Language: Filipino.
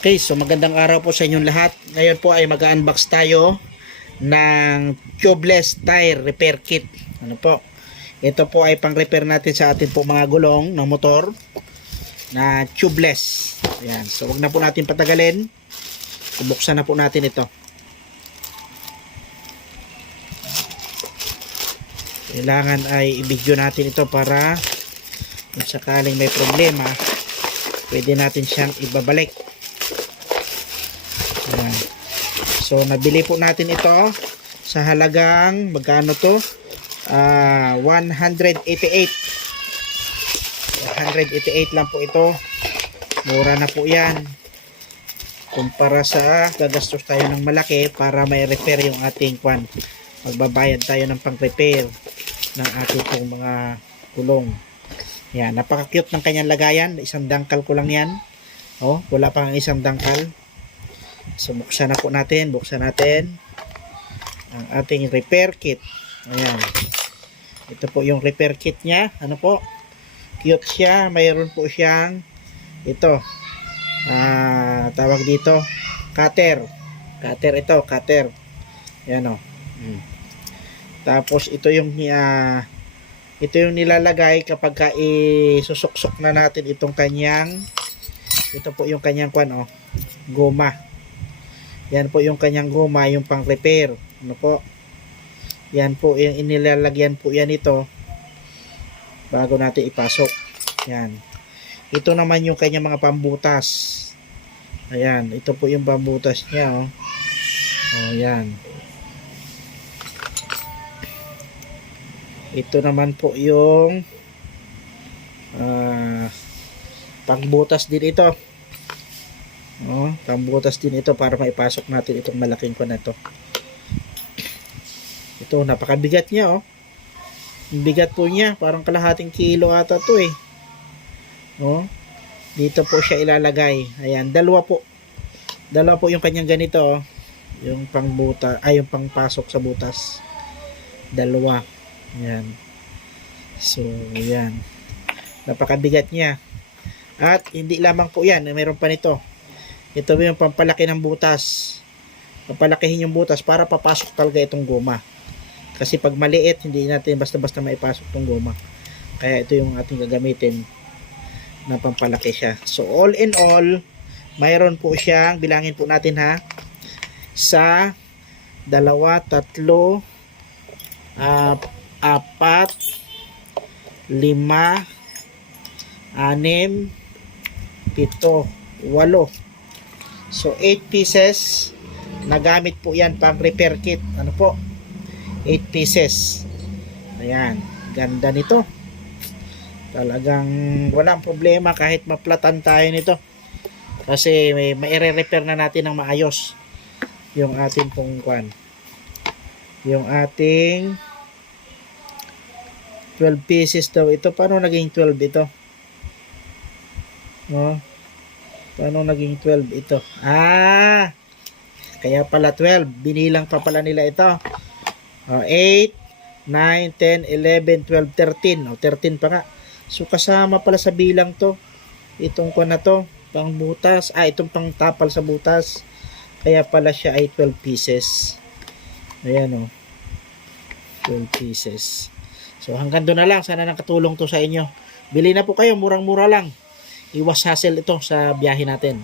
Okay, so magandang araw po sa inyong lahat. Ngayon po ay mag-unbox tayo ng tubeless tire repair kit. Ano po? Ito po ay pang-repair natin sa atin po mga gulong ng motor na tubeless. Ayan. So wag na po natin patagalin. Bubuksan na po natin ito. Kailangan ay i-video natin ito para kung sakaling may problema, pwede natin siyang ibabalik. Ayan. So nabili po natin ito sa halagang magkano to? 188 lang po ito. Mura na po yan kumpara sa gagastos tayo ng malaki para may repair yung ating kwan. Magbabayad tayo ng pang repair ng ating pong mga kulong. Yan, napaka cute ng kanyang lagayan. Isang dangkal ko lang yan. Oh, wala pang isang dangkal. So buksan na po natin, buksan natin ang ating repair kit. Ayan. Ito po yung repair kit niya. Ano po? Cute siya. Mayroon po siyang ito. Tawag dito cutter. Cutter ito, cutter. Ayan o. Tapos ito yung nilalagay kapag isusuksok na natin itong kanyang, ito po yung kanyang kwan goma. Yan po yung kanyang goma, yung pang repair. Ano po? Yan po yung inilalagyan po yan ito bago natin ipasok. Yan. Ito naman yung kanyang mga pambutas. Ayan, ito po yung pambutas niya yan. Ito naman po yung pangbutas din ito. Pangbutas din ito para maipasok natin itong malaking ko na ito. Ito, napakabigat niya Ang bigat po niya, parang kalahating kilo ata to Dito po siya ilalagay. Ayan, dalawa po yung kanyang ganito yung pangbutas, yung pangpasok sa butas. Dalawa. Ayan. So, ayan. Napakabigat niya. At hindi lamang po yan, mayroon pa nito. Ito yung pampalaki ng butas. Papalakihin yung butas para papasok talaga itong goma. Kasi pag maliit, hindi natin basta-basta maipasok itong goma. Kaya ito yung ating gagamitin na pampalaki siya. So all in all, mayroon po siyang, bilangin po natin sa 2, 3, 4, 5, 6, 7, 8. So 8 pieces na gamit po yan pang repair kit. Ano po? 8 pieces. Ayan, ganda nito. Talagang walang problema kahit maplatan tayo nito. Kasi may repair na natin ng maayos yung ating pong kwan. Yung ating 12 pieces daw ito. Paano naging 12 ito? Paano naging 12 ito? Kaya pala 12. Binilang pa pala nila ito. 8, 9, 10, 11, 12, 13. 13 pa nga. So kasama pala sa bilang to. Itong kwan na to. Pang butas. Itong pang tapal sa butas. Kaya pala siya ay 12 pieces. Ayan 12 pieces. So hanggang doon na lang. Sana nakatulong to sa inyo. Bili na po kayo. Murang-mura lang. Iwas hassle ito sa biyahe natin.